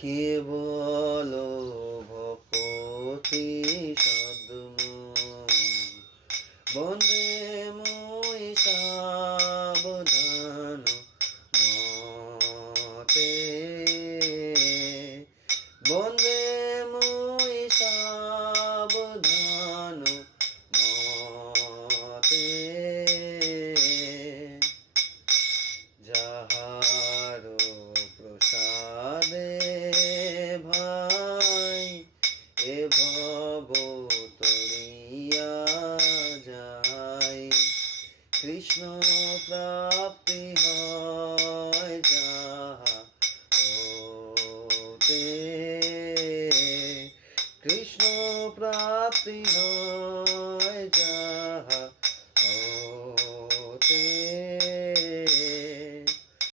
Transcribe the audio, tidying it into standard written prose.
কেবল ভকতি সদ্মন বন্দে মই সাবধান মতে বন্দে মই সাবধান মতে যাহার প্রসাদে ভাই এ ভব তরিয়া যায় কৃষ্ণ প্রাপ্তি হয় যাহা হতে কৃষ্ণ প্রাপ্তি হয় যাহা হতে